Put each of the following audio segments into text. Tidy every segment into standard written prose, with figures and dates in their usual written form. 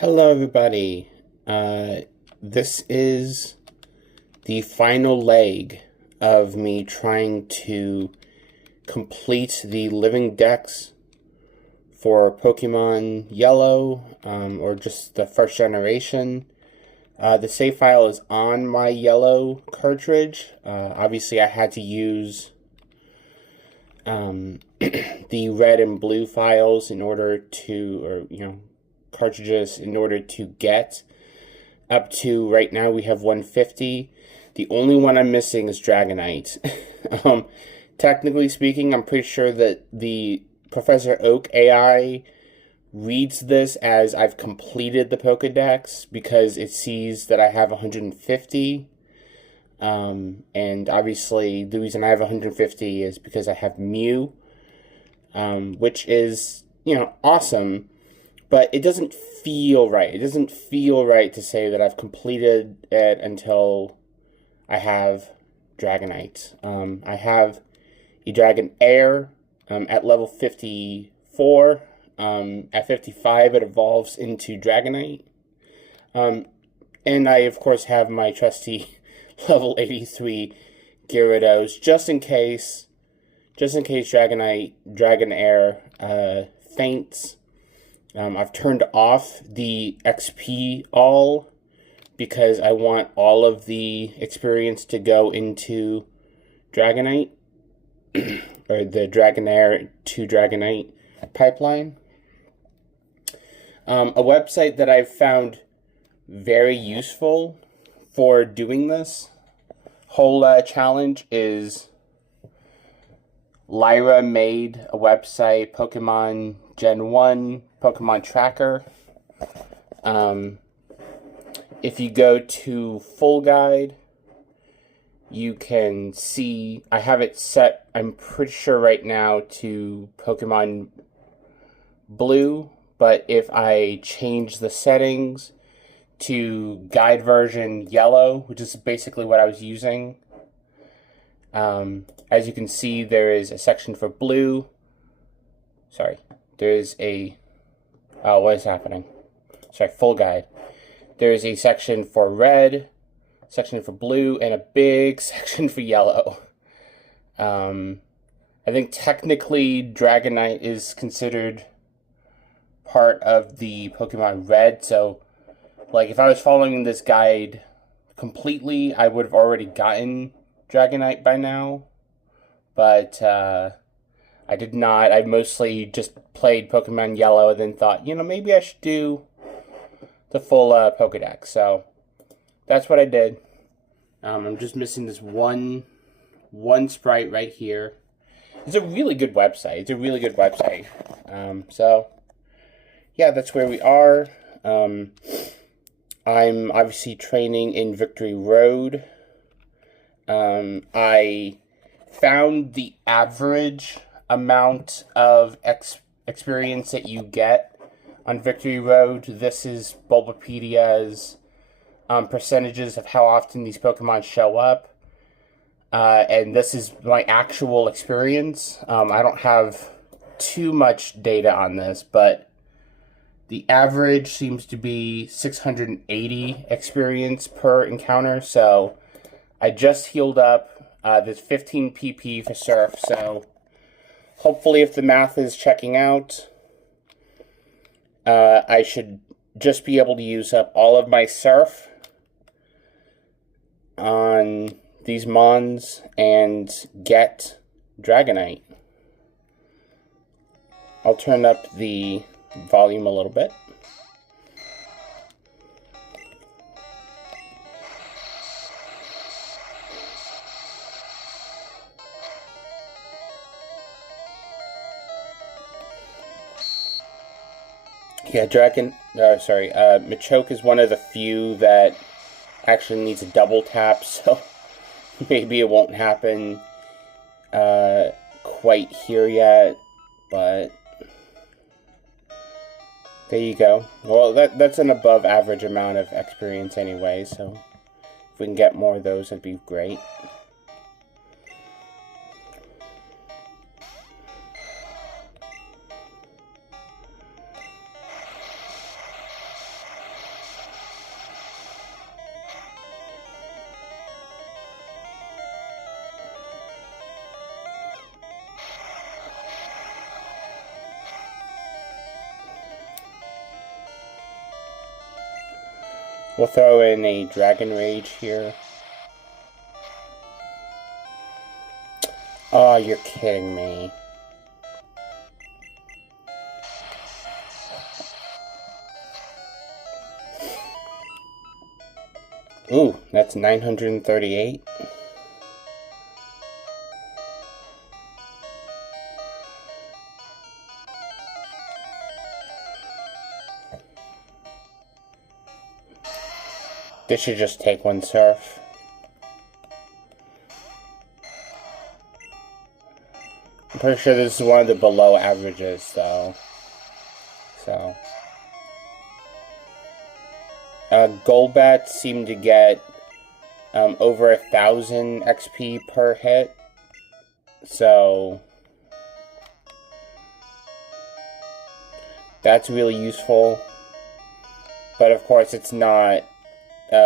Hello, everybody. This is the final leg of me trying to complete the living dex for Pokemon Yellow, or just the first generation. The save file is on my Yellow cartridge. Obviously, I had to use the red and blue files in order to, cartridges in order to get up to, right now we have 150. The only one I'm missing is Dragonite. Technically speaking, I'm pretty sure that the Professor Oak AI reads this as I've completed the Pokedex because it sees that I have 150. And obviously the reason I have 150 is because I have Mew, which is, awesome. But it doesn't feel right. It doesn't feel right to say that I've completed it until I have Dragonite. I have a Dragonair at level 54. At 55, it evolves into Dragonite. And I, of course, have my trusty level 83 Gyarados, just in case Dragonair faints. I've turned off the XP all because I want all of the experience to go into Dragonite, or the Dragonair to Dragonite pipeline. A website that I've found very useful for doing this whole challenge is Lyra made a website, Pokemon Gen 1 Pokemon Tracker. If you go to full guide, you can see, I have it set, I'm pretty sure right now, to Pokemon Blue, but if I change the settings to guide version Yellow, which is basically what I was using, as you can see, there is a section for Blue. Sorry, there is a, what is happening? Sorry, full guide. There is a section for Red, section for Blue, and a big section for Yellow. I think technically Dragonite is considered part of the Pokemon Red, so like if I was following this guide completely, I would have already gotten Dragonite by now, but I did not. I mostly just played Pokemon Yellow and then thought, maybe I should do the full Pokedex. So that's what I did. I'm just missing this one sprite right here. It's a really good website. So yeah, that's where we are. I'm obviously training in Victory Road. I found the average amount of experience that you get on Victory Road. This is Bulbapedia's percentages of how often these Pokemon show up. And this is my actual experience. I don't have too much data on this, but the average seems to be 680 experience per encounter, so I just healed up. There's 15 PP for Surf, so hopefully if the math is checking out, I should just be able to use up all of my Surf on these Mons and get Dragonite. I'll turn up the volume a little bit. Yeah, Machoke is one of the few that actually needs a double tap, so maybe it won't happen quite here yet, but there you go. Well, that's an above average amount of experience anyway, so if we can get more of those, that'd be great. We'll throw in a Dragon Rage here. Oh, you're kidding me. Ooh, that's 938. This should just take one surf. I'm pretty sure this is one of the below averages, though. So. Golbats seem to get over 1,000 XP per hit. So. That's really useful. But of course, it's not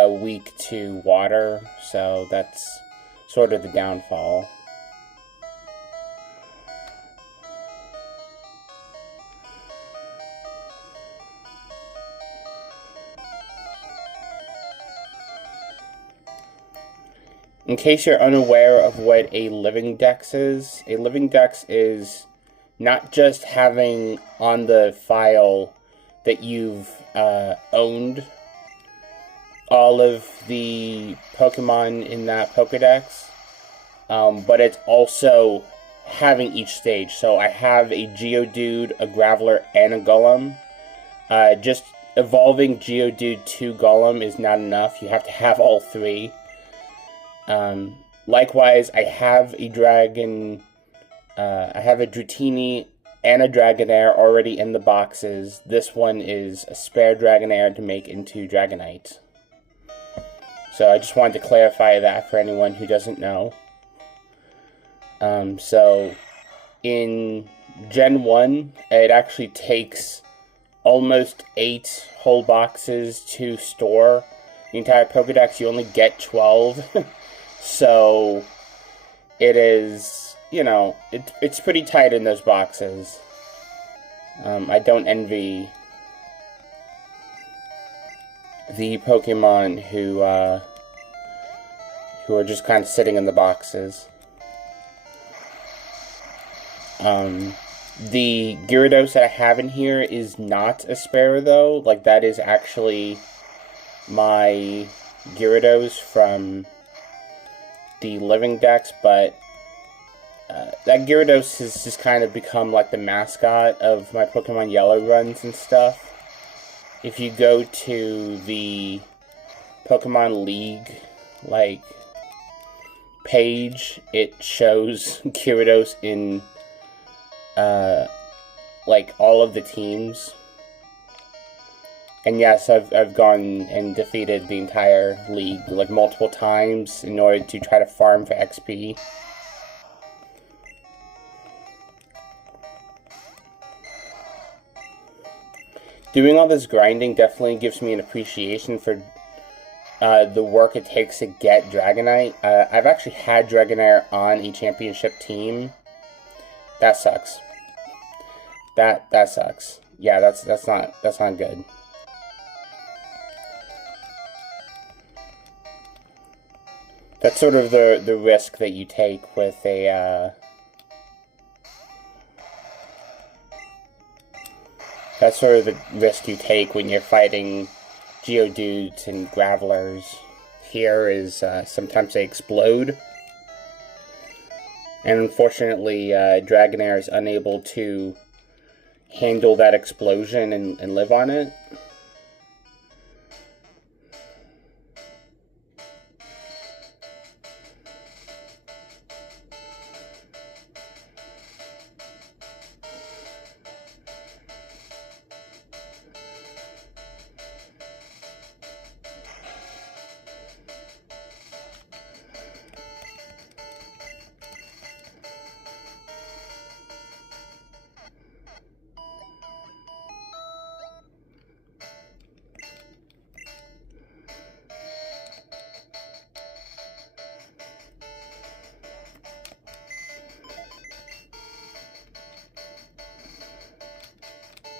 weak to water, so that's sort of the downfall. In case you're unaware of what a living dex is, a living dex is not just having on the file that you've owned all of the Pokemon in that Pokedex, but it's also having each stage. So I have a Geodude, a Graveler, and a Golem. Just evolving Geodude to Golem is not enough. You have to have all three. Likewise, I have a Dragon, I have a Dratini and a Dragonair already in the boxes. This one is a spare Dragonair to make into Dragonite. So I just wanted to clarify that for anyone who doesn't know. So in Gen 1, it actually takes almost 8 whole boxes to store the entire Pokedex. You only get 12. So it is, you know, it's pretty tight in those boxes. I don't envy the Pokemon who are just kind of sitting in the boxes. The Gyarados that I have in here is not a spare, though. Like, that is actually my Gyarados from the Living Dex, but that Gyarados has just kind of become like the mascot of my Pokemon Yellow runs and stuff. If you go to the Pokemon League, like, page, it shows Gyarados in, like, all of the teams. And yes, I've gone and defeated the entire league, like, multiple times in order to try to farm for XP. Doing all this grinding definitely gives me an appreciation for the work it takes to get Dragonite. I've actually had Dragonair on a championship team. That sucks. That sucks. Yeah, that's not good. That's sort of the risk that you take with a that's sort of the risk you take when you're fighting Geodudes and Gravelers. Here is sometimes they explode. And unfortunately, Dragonair is unable to handle that explosion and live on it.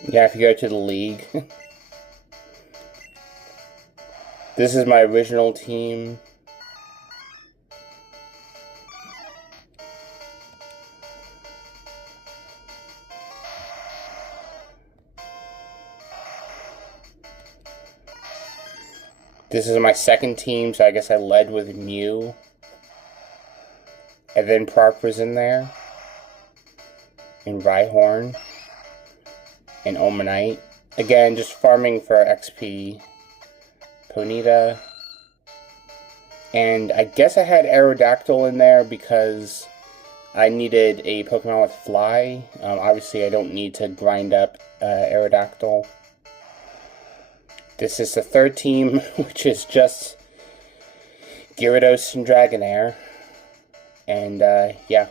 Yeah, if you go to the league. This is my original team. This is my second team, so I guess I led with Mew. And then Prop was in there. And Rhyhorn. And Omanite. Again, just farming for XP. Ponyta. And I guess I had Aerodactyl in there because I needed a Pokemon with Fly. Obviously, I don't need to grind up Aerodactyl. This is the third team, which is just Gyarados and Dragonair. And, yeah.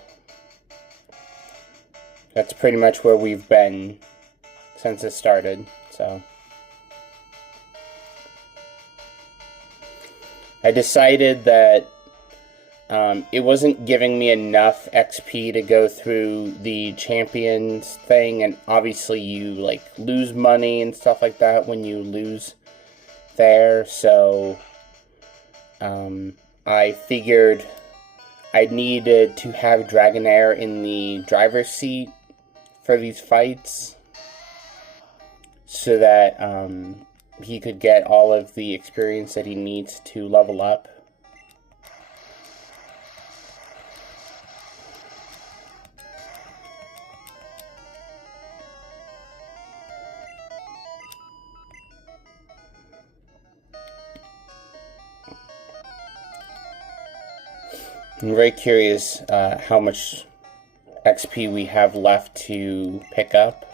That's pretty much where we've been since it started, so. I decided that it wasn't giving me enough XP to go through the champions thing, and obviously you like lose money and stuff like that when you lose there, so I figured I needed to have Dragonair in the driver's seat for these fights so that he could get all of the experience that he needs to level up. I'm very curious how much XP we have left to pick up.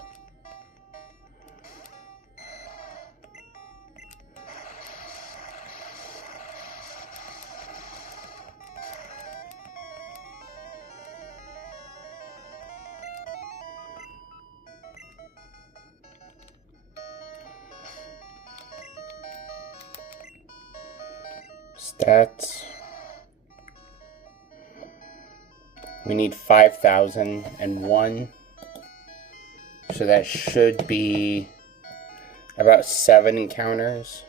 Stats. We need 5,001. So that should be about 7 encounters.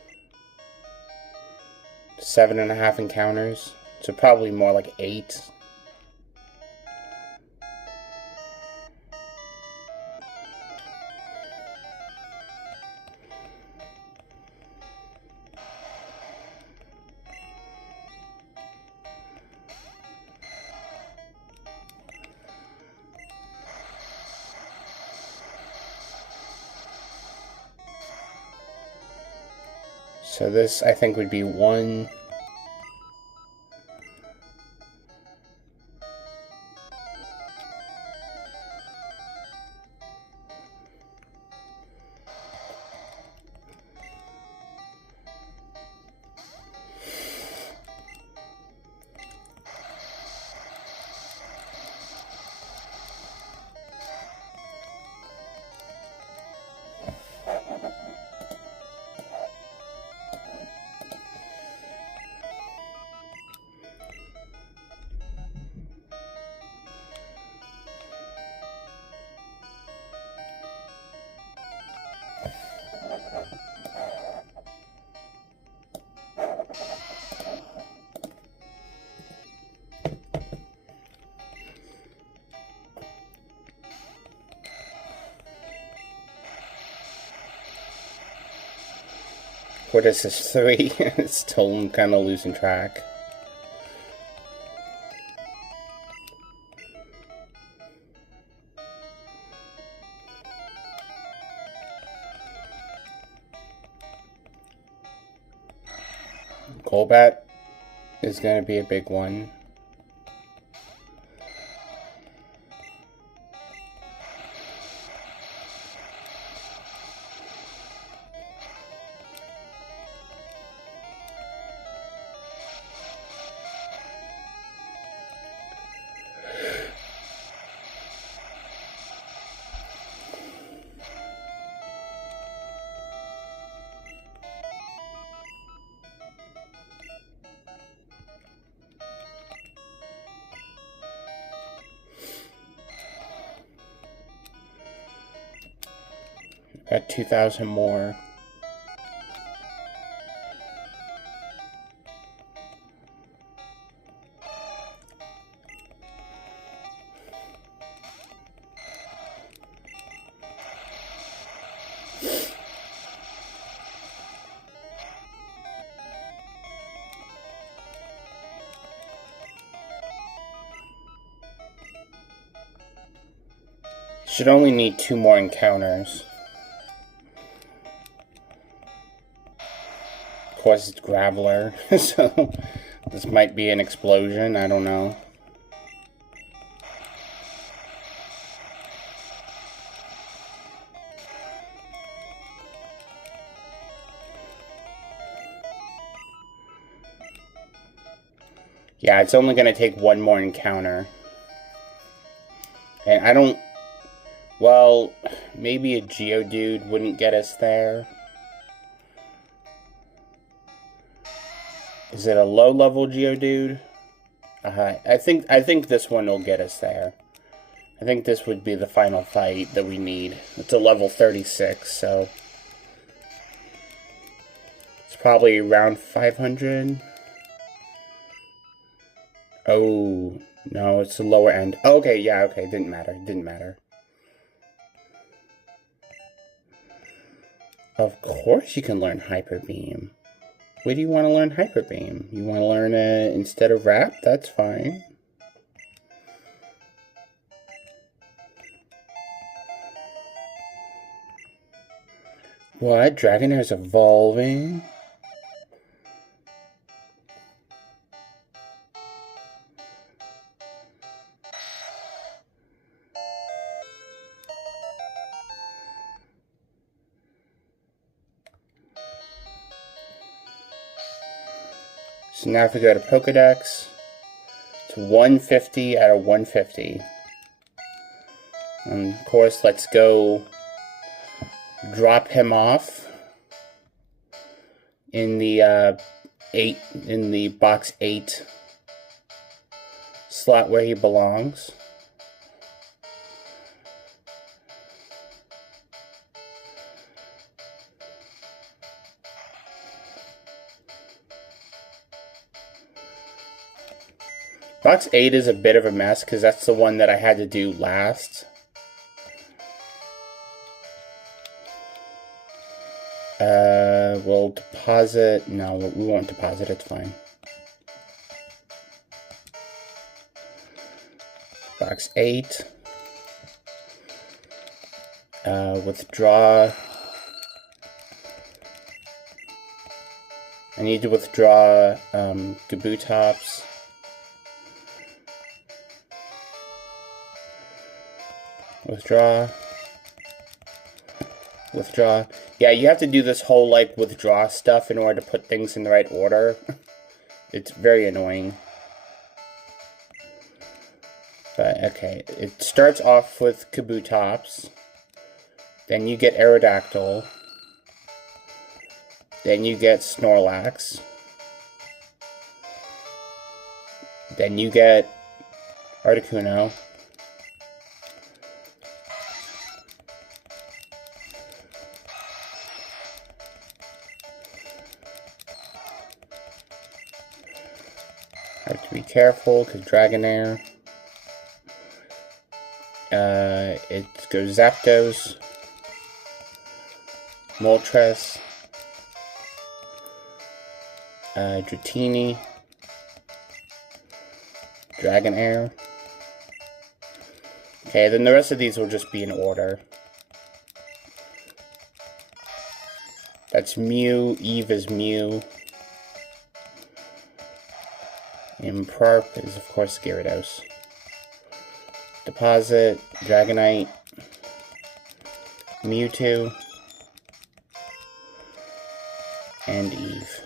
7.5 encounters. So probably more like 8. So this, I think, would be 1. What is this, 3? Still kind of losing track. Golbat is going to be a big one. Got 2,000 more. Should only need 2 more encounters. Of course, it's Graveler, so this might be an explosion, I don't know. Yeah, it's only going to take 1 more encounter. And I don't... Well, maybe a Geodude wouldn't get us there. Is it a low-level Geodude? I think this one will get us there. I think this would be the final fight that we need. It's a level 36, so... It's probably around 500. Oh, no, it's the lower end. Okay, yeah, okay, didn't matter. Of course you can learn Hyper Beam. Where do you want to learn Hyper Beam? You want to learn it instead of Wrap? That's fine. What? Dragonair's evolving? So now if we go to Pokedex, it's 150 out of 150. And of course, let's go drop him off in the box 8 slot where he belongs. Box 8 is a bit of a mess because that's the one that I had to do last. We'll deposit... No, we won't deposit, it's fine. Box 8. Withdraw. I need to withdraw Kabutops. Withdraw. Withdraw. Yeah, you have to do this whole, like, withdraw stuff in order to put things in the right order. It's very annoying. But, okay. It starts off with Kabutops. Then you get Aerodactyl. Then you get Snorlax. Then you get Articuno. Have to be careful because Dragonair. It goes Zapdos, Moltres, Dratini, Dragonair. Okay, then the rest of these will just be in order. That's Mew. Eve is Mew. Imprarp is, of course, Gyarados. Deposit, Dragonite, Mewtwo, and Eve.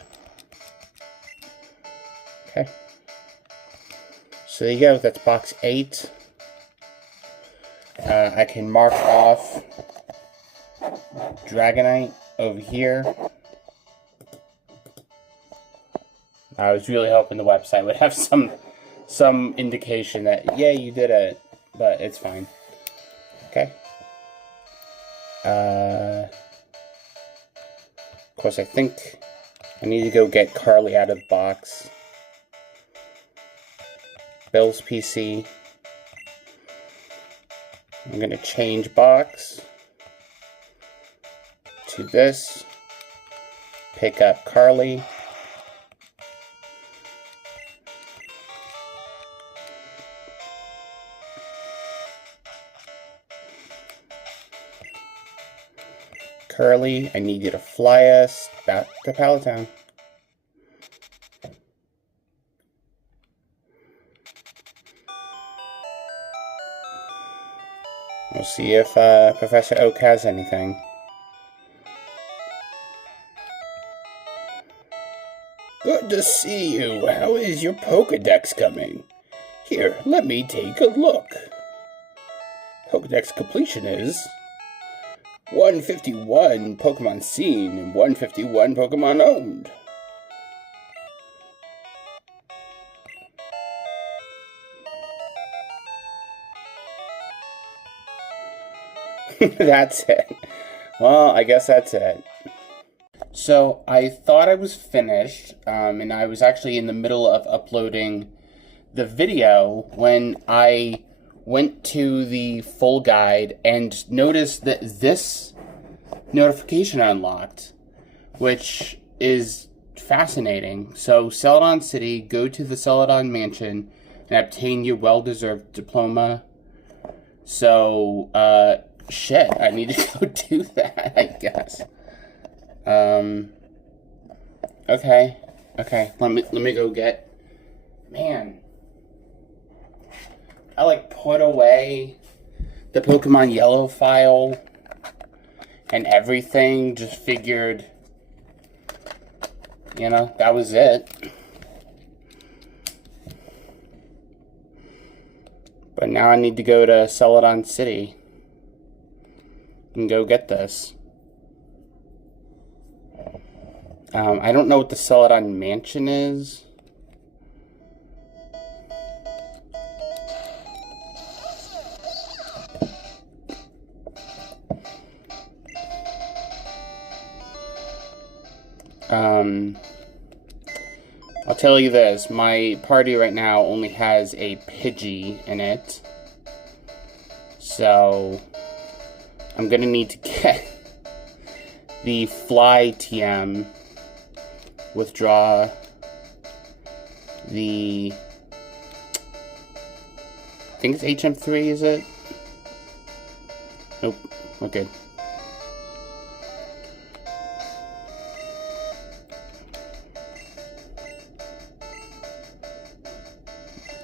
Okay. So there you go, that's box 8. I can mark off Dragonite over here. I was really hoping the website would have some indication that, yeah, you did it, but it's fine. Okay. Of course, I think I need to go get Carly out of the box. Bill's PC. I'm going to change box to this. Pick up Carly. Curly, I need you to fly us back to Palatown. We'll see if Professor Oak has anything. Good to see you. How is your Pokédex coming? Here, let me take a look. Pokédex completion is 151 Pokemon seen and 151 Pokemon owned. That's it. Well, I guess that's it. So, I thought I was finished, and I was actually in the middle of uploading the video when I went to the full guide and noticed that this notification unlocked, which is fascinating. So, Celadon City, go to the Celadon Mansion and obtain your well-deserved diploma. So, shit, I need to go do that, I guess. Okay, let me go get, man, I, like, put away the Pokemon Yellow file and everything, just figured, you know, that was it. But now I need to go to Celadon City and go get this. I don't know what the Celadon Mansion is. I'll tell you this, my party right now only has a Pidgey in it. So, I'm gonna need to get the Fly TM, withdraw the, I think it's HM3, is it? Nope, okay.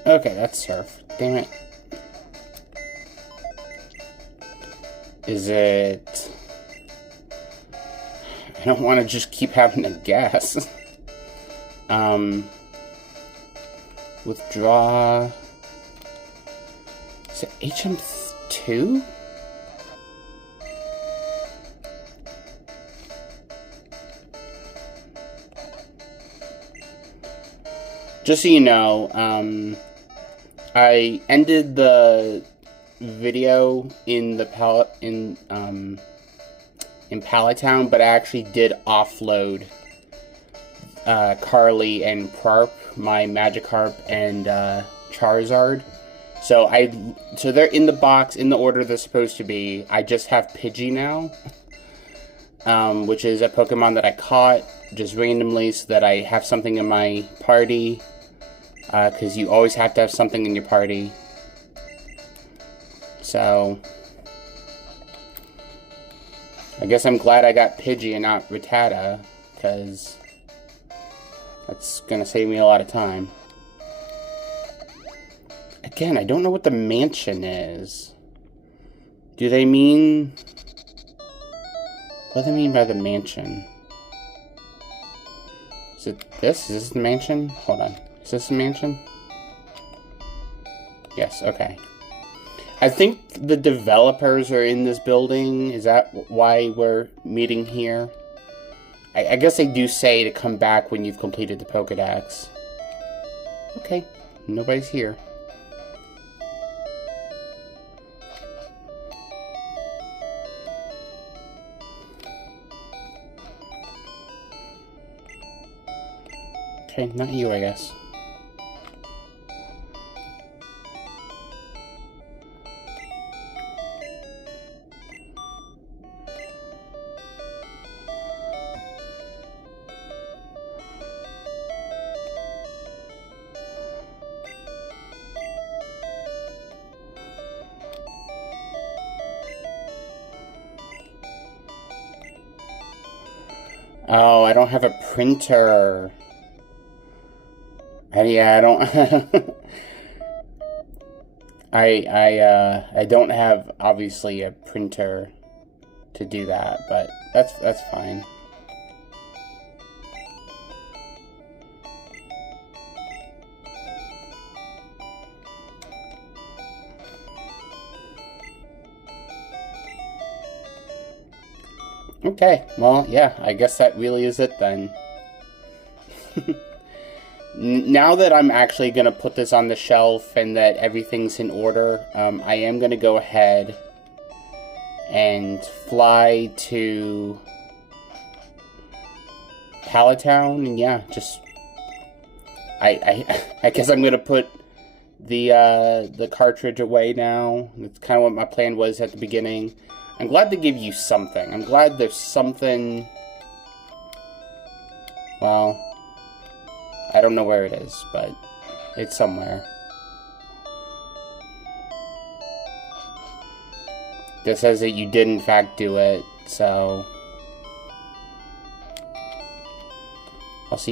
Okay, that's Surf. Damn it. Is it... I don't want to just keep having to guess. Withdraw... Is it HM2? Just so you know, I ended the video in the in Palatown, but I actually did offload Carly and Prarp, my Magikarp and Charizard. So they're in the box in the order they're supposed to be. I just have Pidgey now, which is a Pokemon that I caught just randomly so that I have something in my party. Because you always have to have something in your party. So, I guess I'm glad I got Pidgey and not Rattata, because that's gonna save me a lot of time. Again, I don't know what the mansion is. Do they mean... What do they mean by the mansion? Is it this? Is this the mansion? Hold on. Is this a mansion? Yes, okay. I think the developers are in this building. Is that why we're meeting here? I guess they do say to come back when you've completed the Pokédex. Okay, nobody's here. Okay, not you, I guess. Oh, I don't have a printer. Yeah, I don't. I don't have obviously a printer to do that, but that's fine. Okay, well, yeah, I guess that really is it then. Now that I'm actually going to put this on the shelf and that everything's in order, I am going to go ahead and fly to Palatown, and yeah, just I guess I'm going to put the cartridge away now. That's kind of what my plan was at the beginning. I'm glad to give you something. I'm glad there's something. Well, I don't know where it is, but it's somewhere. This says that you did in fact do it, so